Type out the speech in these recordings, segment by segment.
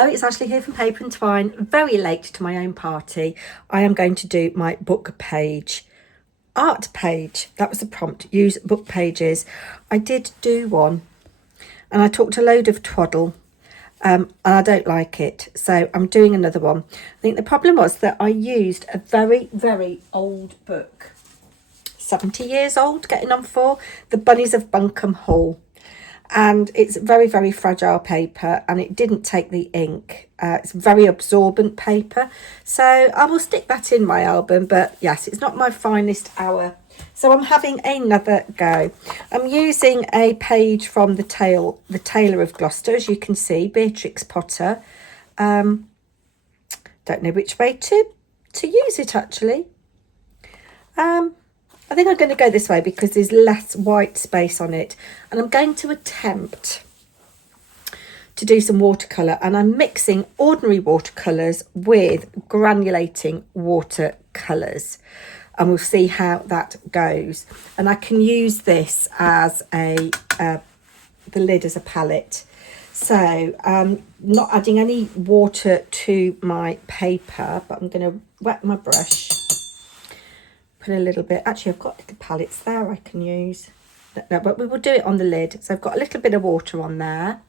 Hello, it's Ashley here from Paper and Twine. Very late to my own party. I am going to do my book page, art page. That was the prompt, use book pages. I did do one and I talked a load of twaddle and I don't like it. So I'm doing another one. I think the problem was that I used a very, very old book, 70 years old, getting on for, The Bunnies of Bunkum Hall. And it's very, very fragile paper and it didn't take the ink. It's very absorbent paper. So I will stick that in my album, but yes, it's not my finest hour. So I'm having another go. I'm using a page from the Tailor of Gloucester, as you can see, Beatrix Potter. Don't know which way to use it actually. I think I'm going to go this way because there's less white space on it. And I'm going to attempt to do some watercolour. And I'm mixing ordinary watercolours with granulating watercolours. And we'll see how that goes. And I can use this as the lid as a palette. So not adding any water to my paper, but I'm going to wet my brush. Put a little bit, actually I've got little palettes there I can use. No, but we will do it on the lid. So I've got a little bit of water on there.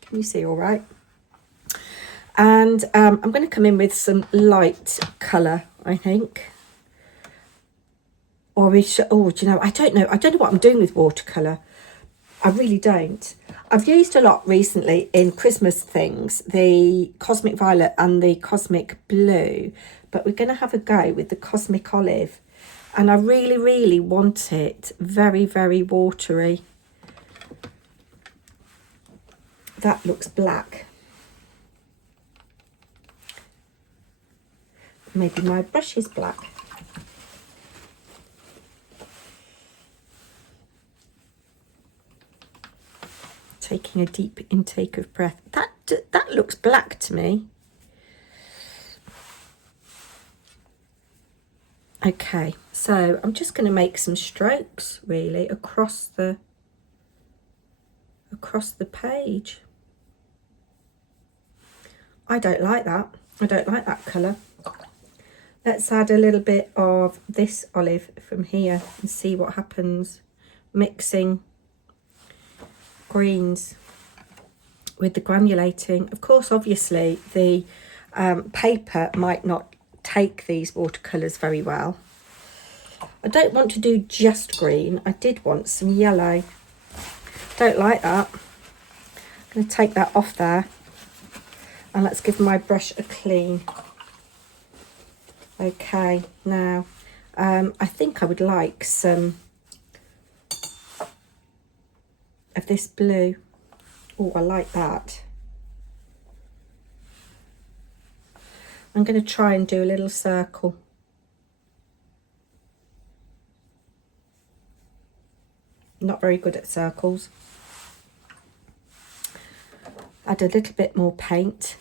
Can you see all right? And I'm going to come in with some light colour, I think. Or we should, oh, do you know, I don't know what I'm doing with watercolour. I really don't. I've used a lot recently in Christmas things, the Cosmic Violet and the Cosmic Blue, but we're going to have a go with the Cosmic Olive. And I really, really want it very, very watery. That looks black. Maybe my brush is black. Taking a deep intake of breath. That looks black to me. Okay, so I'm just going to make some strokes really across the page. I don't like that. I don't like that colour. Let's add a little bit of this olive from here and see what happens. Mixing greens with the granulating. Of course, obviously, the paper might not take these watercolours very well. I don't want to do just green. I did want some yellow. Don't like that. I'm going to take that off there. And let's give my brush a clean. Okay, now I think I would like some of this blue. Oh, I like that. I'm going to try and do a little circle. Not very good at circles. Add a little bit more paint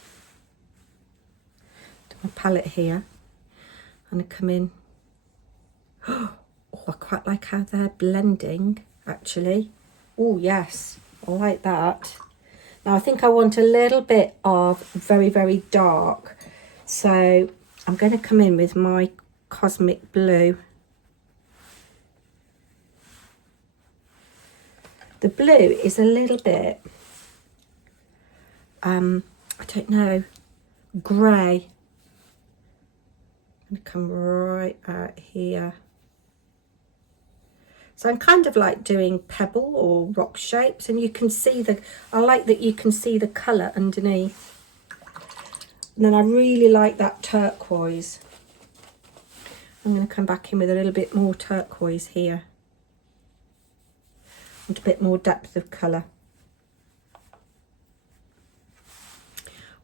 to my palette here. And I come in. Oh, I quite like how they're blending, actually. Oh, yes, I like that. Now, I think I want a little bit of very, very dark. So I'm going to come in with my Cosmic Blue. The blue is a little bit, I don't know, grey. I'm going to come right out here. So I'm kind of like doing pebble or rock shapes, and you can see I like that you can see the colour underneath. And then I really like that turquoise. I'm going to come back in with a little bit more turquoise here. And a bit more depth of colour.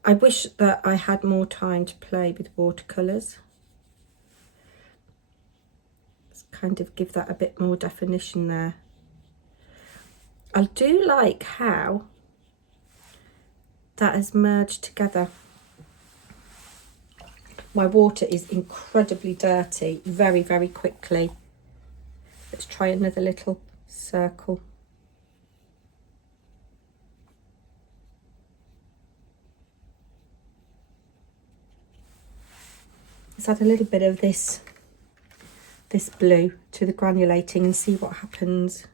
I wish that I had more time to play with watercolours. Let's kind of give that a bit more definition there. I do like how that has merged together. My water is incredibly dirty, very, very quickly. Let's try another little circle. Let's add a little bit of this blue to the granulating and see what happens.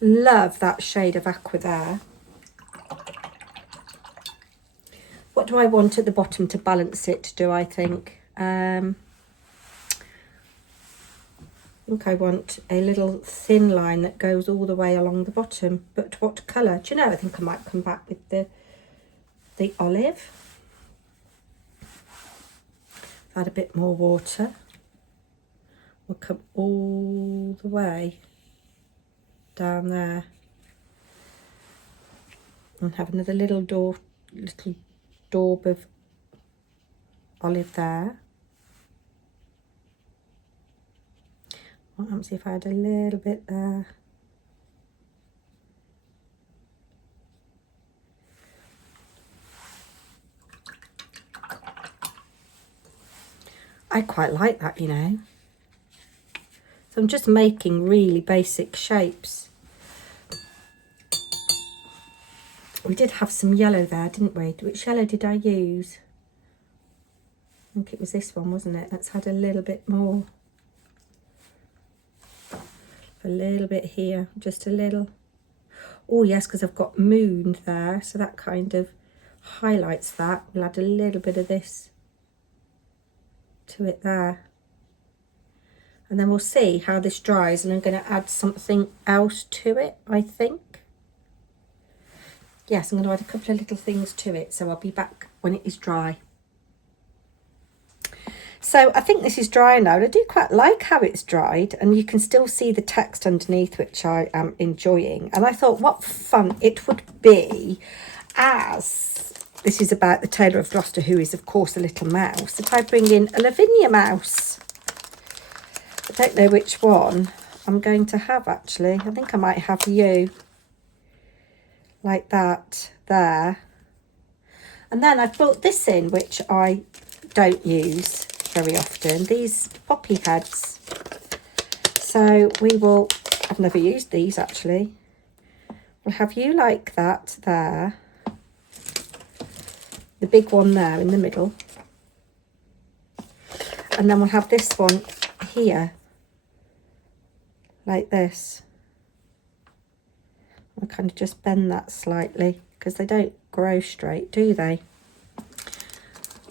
Love that shade of aqua there. What do I want at the bottom to balance it, do I think? I think I want a little thin line that goes all the way along the bottom. But what colour? Do you know, I think I might come back with the olive. Add a bit more water. We'll come all the way down there. And have another little daub of olive there. What happens if I add a little bit there? I quite like that, you know. So I'm just making really basic shapes. We did have some yellow there, didn't we? Which yellow did I use? I think it was this one, wasn't it? Let's add a little bit more. A little bit here, just a little. Oh yes, because I've got moon there, so that kind of highlights that. We'll add a little bit of this to it there. And then we'll see how this dries, and I'm going to add something else to it, I think. Yes, I'm going to add a couple of little things to it, so I'll be back when it is dry. So I think this is dry now. I do quite like how it's dried, and you can still see the text underneath, which I am enjoying. And I thought what fun it would be, as this is about the Tailor of Gloucester, who is of course a little mouse, if I bring in a Lavinia mouse. I don't know which one I'm going to have actually. I think I might have you. Like that there. And then I've brought this in, which I don't use very often, these poppy heads. So we will, I've never used these actually. We'll have you like that there, the big one there in the middle, and then we'll have this one here like this. I'll kind of just bend that slightly because they don't grow straight, do they?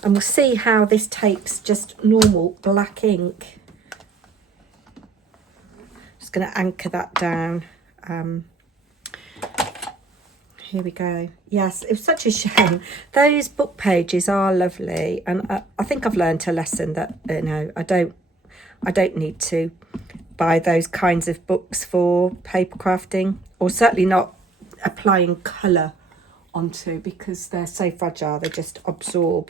And we'll see how this takes just normal black ink. Just going to anchor that down. Here we go. Yes, it was such a shame. Those book pages are lovely, and I think I've learned a lesson that, you know, I don't need to buy those kinds of books for paper crafting, or certainly not applying colour onto, because they're so fragile. They just absorb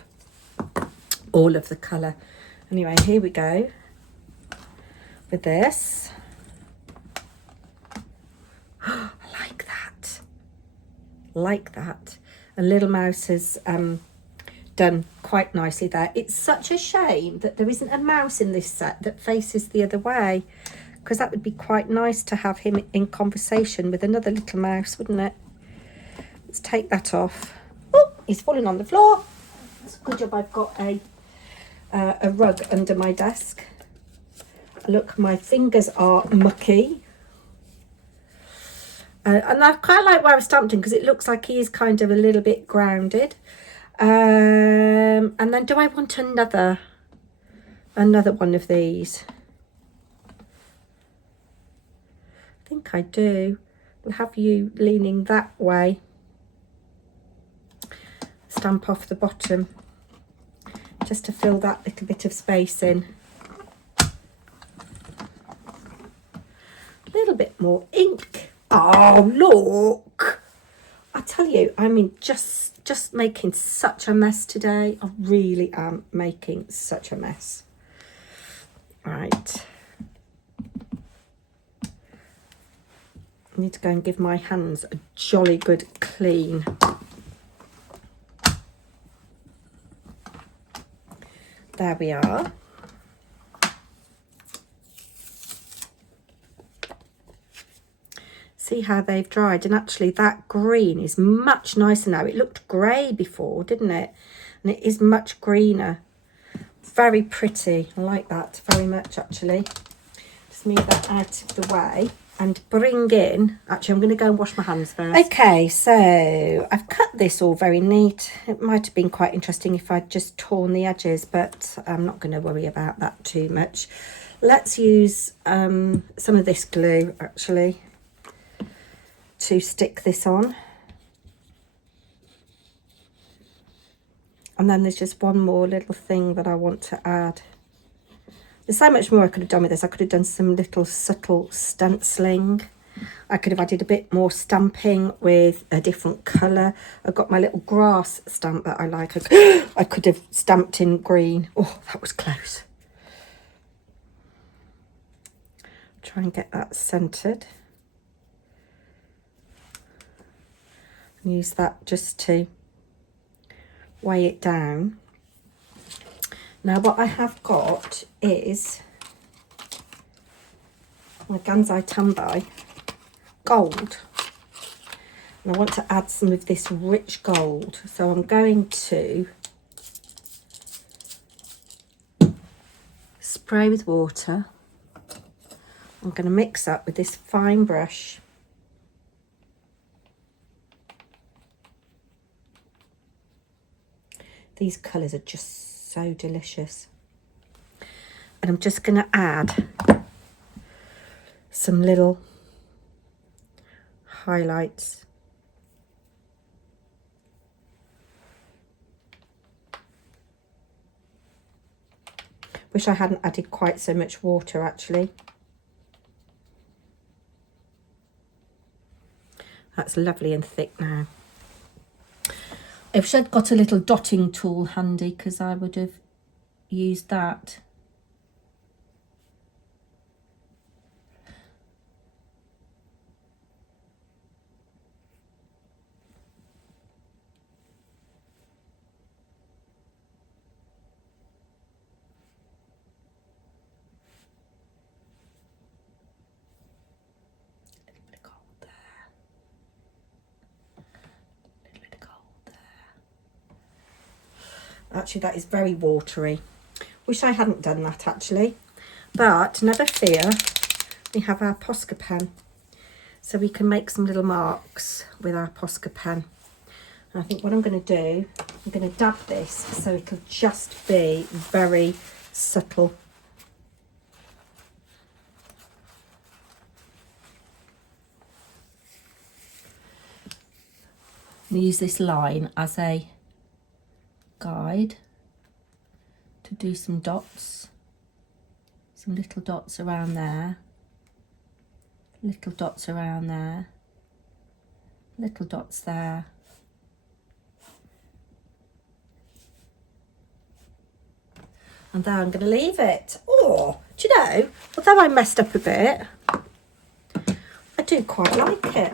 all of the colour. Anyway, here we go with this. I like that. Like that. And Little Mouse has done quite nicely there. It's such a shame that there isn't a mouse in this set that faces the other way, because that would be quite nice to have him in conversation with another little mouse, wouldn't it? Let's take that off. Oh, he's falling on the floor. It's a good job I've got a rug under my desk. Look, my fingers are mucky. And I quite like where I've stamped him, because it looks like he is kind of a little bit grounded. And then do I want another one of these? I think I do. We'll have you leaning that way. Stamp off the bottom just to fill that little bit of space in. A little bit more ink. Oh, look! I tell you, I mean, just making such a mess today. I really am making such a mess. Right. I need to go and give my hands a jolly good clean. There we are. See how they've dried, and actually that green is much nicer now. It looked grey before, didn't it? And it is much greener. Very pretty. I like that very much, actually. Just move that out of the way and bring in, actually I'm going to go and wash my hands first. Okay, so I've cut this all very neat. It might have been quite interesting if I'd just torn the edges, but I'm not going to worry about that too much. Let's use some of this glue actually to stick this on. And then there's just one more little thing that I want to add. There's so much more I could have done with this. I could have done some little subtle stenciling. I could have added a bit more stamping with a different colour. I've got my little grass stamp that I like. I could have stamped in green. Oh, that was close. Try and get that centred. And use that just to weigh it down. Now what I have got is my Gansai Tambai gold, and I want to add some of this rich gold, so I'm going to spray with water. I'm going to mix up with this fine brush. These colours are just so delicious. And I'm just going to add some little highlights. Wish I hadn't added quite so much water actually. That's lovely and thick now. I wish I'd got a little dotting tool handy, because I would have used that. Actually, that is very watery. Wish I hadn't done that actually, but never fear, we have our Posca pen, so we can make some little marks with our Posca pen. And I think what I'm going to do, I'm going to dab this so it'll just be very subtle. And use this line as a guide to do some dots, some little dots around there, little dots around there, little dots there. And there I'm going to leave it. Oh, do you know, although I messed up a bit, I do quite like it.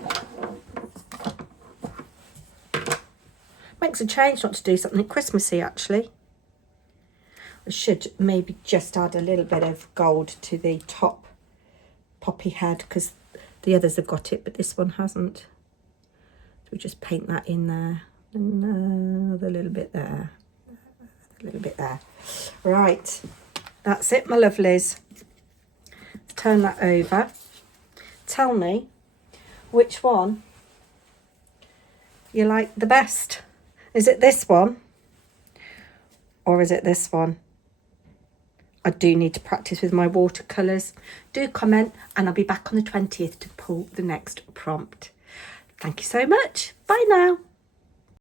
Makes a change not to do something Christmassy actually. I should maybe just add a little bit of gold to the top poppy head, because the others have got it but this one hasn't. So we just paint that in there, another little bit there, a little bit there. Right, that's it my lovelies. Let's turn that over. Tell me which one you like the best. Is it this one? Or is it this one? I do need to practice with my watercolours. Do comment, and I'll be back on the 20th to pull the next prompt. Thank you so much. Bye now.